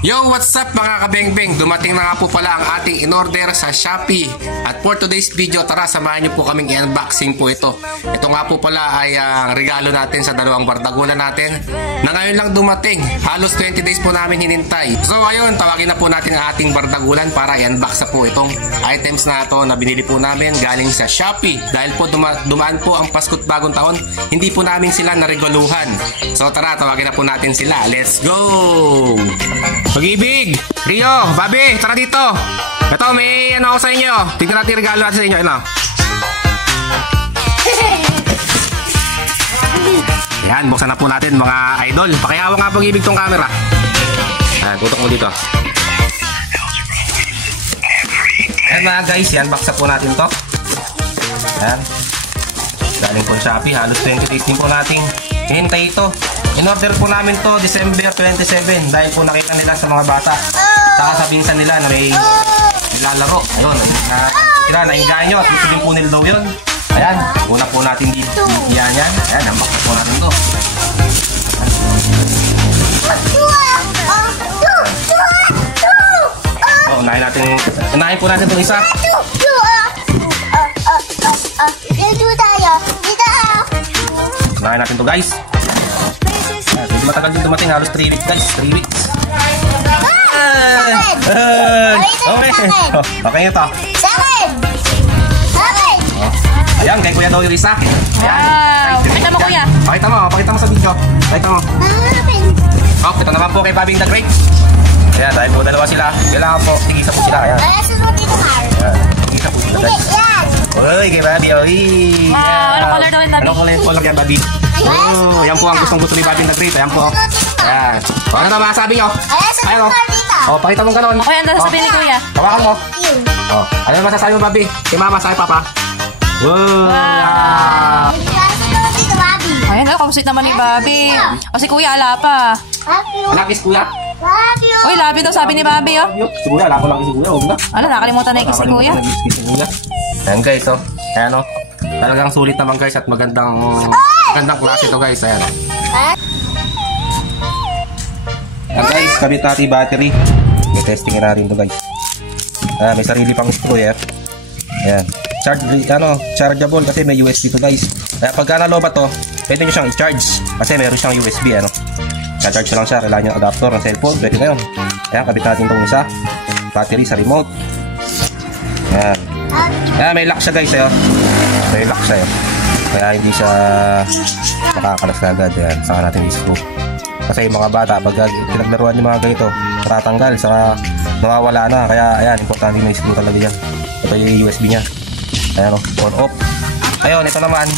Yo, what's up mga kabengbeng? Dumating na nga po pala ang ating in-order sa Shopee. At for today's video, tara samahan niyo po kaming i-unboxing po ito. Ito nga po pala ay regalo natin sa dalawang bardagulan natin na ngayon lang dumating. Halos 20 days po namin hinintay. So ayun, tawagin na po natin ang ating bardagulan para i-unbox na po itong items na ito na binili po namin galing sa Shopee. Dahil po dumaan po ang Pasko't Bagong Taon, hindi po namin sila naregaluhan. So tara, tawagin na po natin sila. Let's go! Pag-ibig! Rio! Babi! Tara dito! Ito, may ano ako sa inyo. Tignan natin regalo natin sa inyo. Ito. Yan, buksan na po natin mga idol. Pakihawa nga Pag-ibig tong camera. Yan, tutok mo dito. Yan mga guys, yan, baksa po natin to. Yan. Galing po Shopee, halos 20 days din po natin hintay ito. In-order po namin to December 27 dahil po nakita nila sa mga bata. Saka sa pinsan nila na may nilalaro. Ayun, sila naingayan nyo at gusto po nila daw yun. Ayan, una po natin dito. Yan. Ayan, nambak po natin to. Unahin po natin itong isa. Unahin natin to guys. Medyo matagal din dumating, halos 3 weeks guys, 3 weeks. Okay ito. Ayan, kay kuya daw yung isa. Wow, pakita mo kuya. Pakita mo sa video. Pakita mo. Oh, ito naman po kay Bobby the Great. Ayan, dahil po dalawa sila. Kailangan po, tigisa po sila. Ayan. Tigisa po sila guys. Uy, kay Bobby. Wow, anong color daw yung Bobby? Anong color yan Bobby? Oh, yan po ang gustong-gusto ni Bobby the Great. Ayan po. Ayan. Ano na masasabi nyo? Ayan o. Oh, pakita mong ganon. Ako yan daw sasabihin ni kuya. Tawakan mo. Oh, ano na masasabi mo Bobby? Kay mama, sa kay papa? Wow. Ayan o, kamusit naman ni Bobby. O si kuya, ala pa. Nakis kuya? Uy, labi daw sabi ni Bobby o. Si kuya, ala ko lang si kuya. Huwag na. Ano, nakalimutan na yung kiss ni kuya. Ayan guys o. Ayan o. Talagang sulit naman guys at magandang klase ito guys. Ayan. Ayan guys, kabit natin yung battery. May testingin natin ito guys. Ayan, may sarili pang screw eh. Ayan. Chargeable kasi may USB to guys. Kaya pagka nalobat to, pwede nyo siyang i-charge. Kasi meron siyang USB ano. Charge lang siya, kailangan yung adapter ng cellphone. Pwede na yun. Ayan, kabit natin itong isa. Battery sa remote. Ayan. Ayan, may lock siya guys eh. May lock siya eh. Kaya hindi siya makakalas na agad. Ayan, saka natin i-screw. Kasi yung mga bata, pag pinaglaruan yung mga ganito, natatanggal, saka nawawala na. Kaya ayan, importante na i-screw talaga yan. Ito yung USB nya. Ayan o, on off. Ayun, ito naman.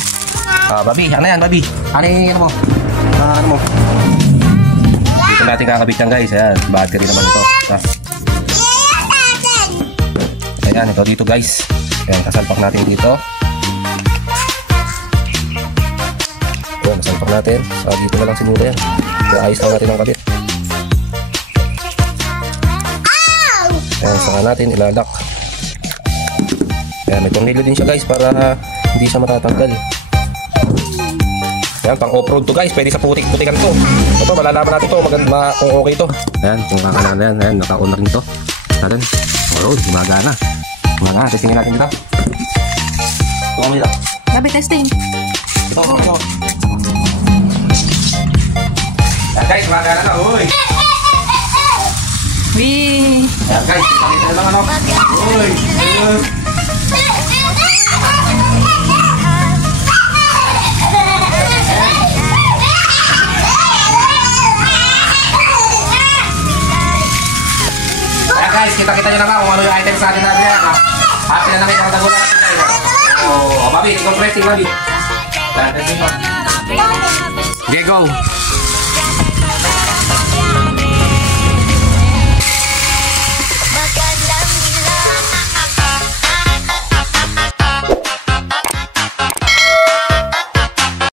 Bobby, ano yan Bobby? Ano yung mo? Ano mo? Dito natin kakabit yan guys. Ayan, battery naman ito. Ayan, ito dito guys. Ayan, kasalpak natin dito. Ayan, kasalpak natin. Dito na lang sinula yan. Kaya ayos lang natin ang kabit. Ayan, saka natin ilalak. Ayan, may tornilyo din siya guys para hindi siya matatanggal. Ayan, pang off-road to guys. Pwede sa putik-putikan to. Ito, malalaman natin to. Maganda kung okay to. Ayan, kung kakalala yan. Ayan, naka-on na rin to. Natin. Off-road, gumagana. Gumagana, testingin natin dito. Ito kami dito. Bobby, testing. Ito. Ayan guys, gumagana na. Uy! Wee! Ayan guys, pakita na lang ano. Uy! Guys, kita-kita nyo naman kung ano yung items natin natin yan. Happy na namin pang tagunan natin tayo. Oh, Bobby, ikaw pressing Bobby. Okay, go.